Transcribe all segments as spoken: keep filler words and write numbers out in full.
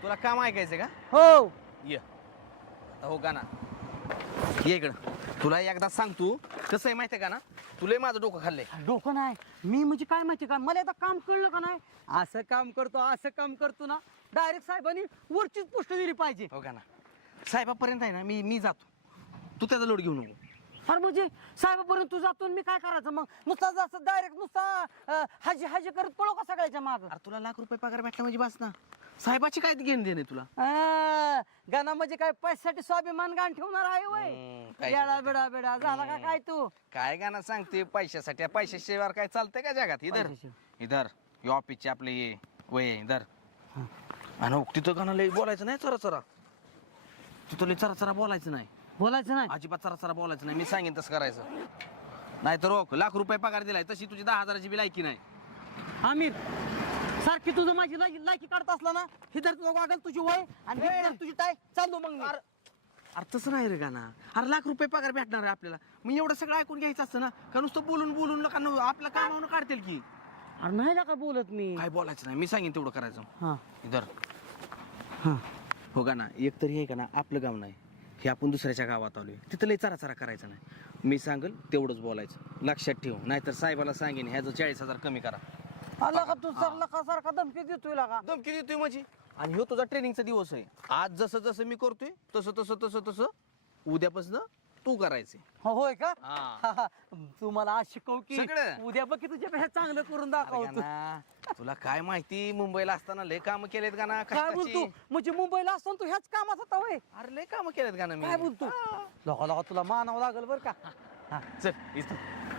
तुला काम ऐकायचं का? हो. ये आता हो का ना, ये इकडं. तुला एकदा सांगतो कसं आहे माहितीये का ना, तुला माझं डोकं खाल्लंय. डोकं नाही मी म्हणजे काय माहिती का, मला आता काम कळलं का नाही, असं काम करतो असं काम करतो ना, डायरेक्ट साहेबांनी वरचीच पोस्ट दिली पाहिजे. हो का ना, साहेबापर्यंत आहे ना मी मी जातो, तू त्याचा लोड घेऊ नको. अरे म्हणजे साहेबापर्यंत तू जातो आणि मी काय करायचं मग, नुसता जास्त डायरेक्ट नुसता अं, हाजी हाजी करत पळो का सगळ्याच्या माग. अरे तुला लाख रुपये पगार भेटला म्हणजे बस ना, साहेबाची काय घेणं देणे तुला. गाणं म्हणजे काय पैशासाठी स्वाभिमान गाण ठेवणार आहे वय. हम्म, काय बेडा बेडा बेडा झाला का काय तू. काय गाणं सांगते पैशासाठी, पैशाशिवाय काय चालतंय का जगात. इधर पैशाशिवाय. इधर हे ऑफिसचे आपले ये वय इधर. आणि तिथं गाणं लय बोलायचं नाही, चरा चरा तिथं लय चरा चरा बोलायचं नाही, बोलायचं नाही. अजिबात चरा चरा बोलायचं नाही. मी सांगेन तसं करायचं, नाही तर रोख लाख रुपये पगार दिलाय तशी तुझी दहा हजाराची बी लायकी नाही. आमिर सारखी तुझं माझी लायकी लायकी काढत असला ना, हिधर तुझं वागल तुझी वय आणि हिधर तुझी टाय चाललो मग मी. अरे तसं नाही रे गाणं, अरे लाख रुपये पगार भेटणार आहे आपल्याला, मी एवढं सगळं ऐकून घ्यायचं असतं ना का, नुसतं बोलून बोलून लोकांना आपल्या कामावून काढतील की. अरे नाही का बोलत मी. काय बोलायचं नाही, मी सांगेन तेवढं करायचं. हा इधर हा हो का ना, एक तरी आहे का ना आपलं गाव नाही, हे आपण दुसऱ्याच्या गावात आलोय, तिथं लय चरा चरा करायचं नाही. मी सांगेल तेवढंच बोलायचं, लक्षात ठेव. नाहीतर साहेबाला सांगेन ह्याचं चाळीस हजार कमी करा. आला का तू सरला का सारखा धमकी देतोय का. धमकी देतोय माझी, आणि ह्यो तुझा ट्रेनिंगचा दिवस आहे. आज जसं जसं मी करतोय तसं तसं तसं तसं उद्यापासून तू करायचे. हो होय का. हा. तू मला आज शिकव की सगळं. उद्या बघ की तुझ्यापेक्षा चांगलं करून अरे दाखवतो. गाणा, तुला काय माहिती, मुंबईला असताना लय काम केलेत का ना काय बोलतो कष्टाची. म्हणजे मुंबईला असतो तू ह्याच कामात होता होय. अरे लय काम केलेत का ना मी. काय बोलतो लोका लोका तुला मानावं लागल बर का. हा. चल इथं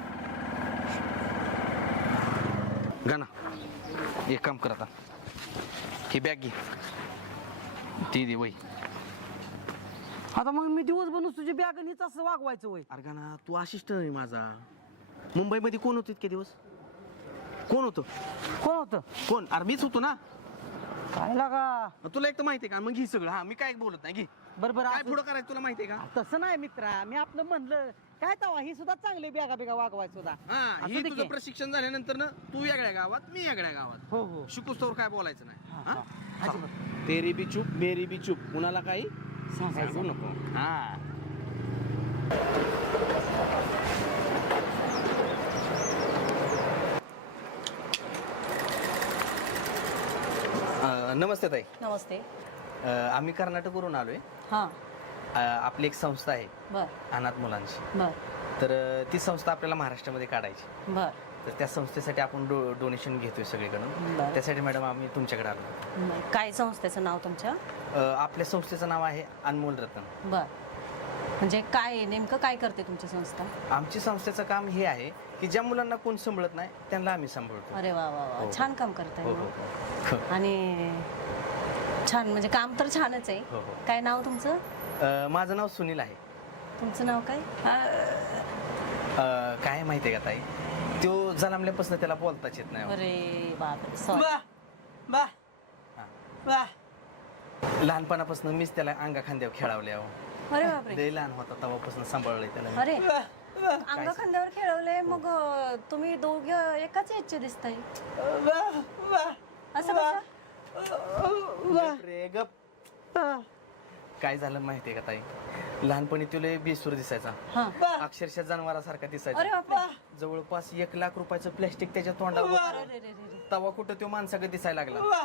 गाणा, एक काम कर आता, ही बॅग घे, ती दे वय. आता मग मी दिवस बनूस तुझी बॅग नीच असं वागवायचं वय. अरे गाणा, तू असिस्टंट आहे माझा. मुंबईमध्ये कोण होतं इतके दिवस, कोण होतं कोण होतं. कोण. अरे मीच होतो ना. काय लागा तुला एक तर माहिती आहे का, मग घे सगळं. हा मी काय बोलत नाही, घे. बरोबर काय पुढं करायचं तुला माहिती आहे का. तसं नाही मित्रा, मी आपलं म्हणलं काय तवा ही सुद्धा चांगली बॅगा बिगा वागवायचं सुद्धा. हा असू ही दे तुझं की. प्रशिक्षण झाल्यानंतर ना तू वेगळ्या गावात मी वेगळ्या गावात, हो हो शिकूस तर काय बोलायचं नाही. हा, हा? हा. अजिबात. तेरी बी चूप मेरी बी चूप, कुणाला काही सांगायचं सांगू नको. हा अ, नमस्ते ताई. नमस्ते. अ, आम्ही कर्नाटकवरून आलोय. हां. अ, आपली एक संस्था आहे बर अनाथ मुलांची, बर तर अ, ती संस्था आपल्याला महाराष्ट्रामध्ये काढायची. बर तर त्या संस्थेसाठी आपण डो डोनेशन घेतोय सगळीकडून. बरं. त्यासाठी मॅडम आम्ही तुमच्याकडे आलो. बर. काय संस्थेचं नाव तुमच्या. अ, आपल्या संस्थेचं नाव आहे अनमोल रत्न. बर म्हणजे काय आहे? नेमकं काय करते तुमची संस्था. आमची संस्थेचं काम हे आहे की ज्या मुलांना कोण सांभाळत नाही त्यांना आम्ही सांभाळतो. अरे वा वा वा हो. छान काम करताय हो हो मग. हो. आणि छान म्हणजे काम तर छानच आहे. हो, हो. काय नाव तुमचं. अ, माझं नाव सुनील आहे. तुमचं नाव काय. अ, काय माहिती आहे का ताई, तो जन्मल्यापासून त्याला बोलताच येत नाही. अरे बापरे सॉरी. बा बा हा. बा लहानपणापासून मीच त्याला अंगा खांद्यावर खेळावले आहो. अरे बापरे. लय लहान होता तेव्हापासून सांभाळलंय त्याला. अरे अंग खांद्यावर खेळवलंय मग अं, तुम्ही दोघं एकाच ह्याचे दिसताय. असं कसं. गप रे गप. काय झालं माहितीये का ताई, लहानपणी तुला बेसूर दिसायचा, हां. अक्षरशः जनावरासारखा अरे दिसायचा. बापरे. जवळपास एक लाख रुपयाचं प्लॅस्टिक त्याच्या तोंडावर होतं. अरे रे रे रे. तवा कुठं तो माणसाकडे दिसायला लागला.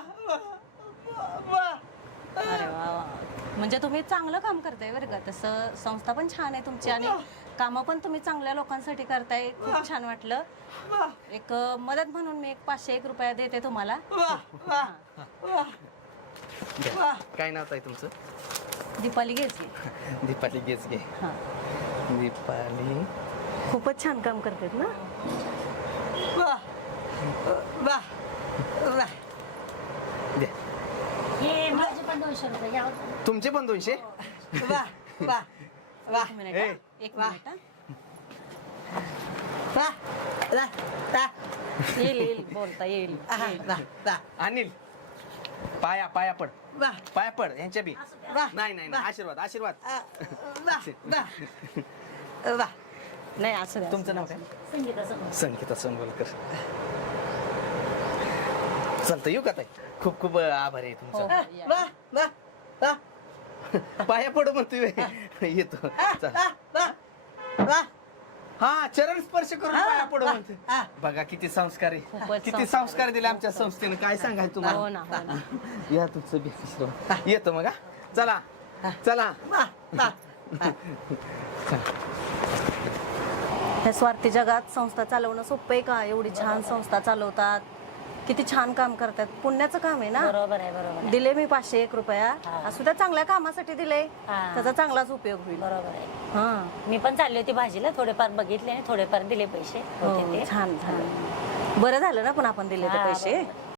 अरे वा वा. म्हणजे तुम्ही चांगलं काम करताय बरं का. तसं संस्था पण छान आहे तुमची आणि कामं पण तुम्ही चांगल्या लोकांसाठी करताय. खूप छान वाटलं. एक अं, मदत म्हणून मी एक पाचशे एक रुपया देते तुम्हाला. घ्या. काय नाव आहे तुमचं. दीपाली घ्यायची. दीपाली गेच घे. हां. दीपाली. खूपच छान काम करतात ना. द्या. हे माझे पण दोनशे रुपये यावर. तुमचे पण दोनशे. बा बा बा एक मिनिट ए. हां. एक मिनिट हां. बा बा बा येईल येईल बोलता येईल येईल. बा बा अनिल, पाया पाया पड, बा पाया पड यांच्या बी. बा नाही नाही नाही, आशीर्वाद आशीर्वाद. बा बा बा नाही असं द्या, तुमचं असं नाव द्या. काय. संगीता समोर. संगीता संगोलकर. चालतं येऊ का ताई. खूप खूप आभार आहे हो, तुमचा. या. वा, वा, वा, पाया पडू म्हणतोय येतो चला. वा, वा. हा चरण स्पर्श करून पाया पडू हा. म्हणतोय. बघा किती संस्कार आहे, खूपच किती संस्कार संस्कार दिले आमच्या संस्थेने, काय सांगायचं हो तुम्हाला. ना हो ना या तुमचं बेसिस येतो मग हा. चला चला. वा, वा. ह्या स्वार्थी जगात संस्था चालवणं सोपं आहे का? एवढी छान संस्था चालवतात, किती छान काम करतात. पुण्याचं काम आहे ना. बरोबर आहे बरोबर आहे दिले मी पाचशे एक रुपया, असू त्या चांगल्या कामासाठी दिले, हा. त्याचा चांगलाच उपयोग होईल. बरोबर आहे. हा मी पण चालली होती भाजीला, थोडेफार बघितले आणि थोडेफार दिले पैसे हो, होते ते. छान झालं. बरं झालं ना पण आपण दिले ते हा, पैसे. बरोबर.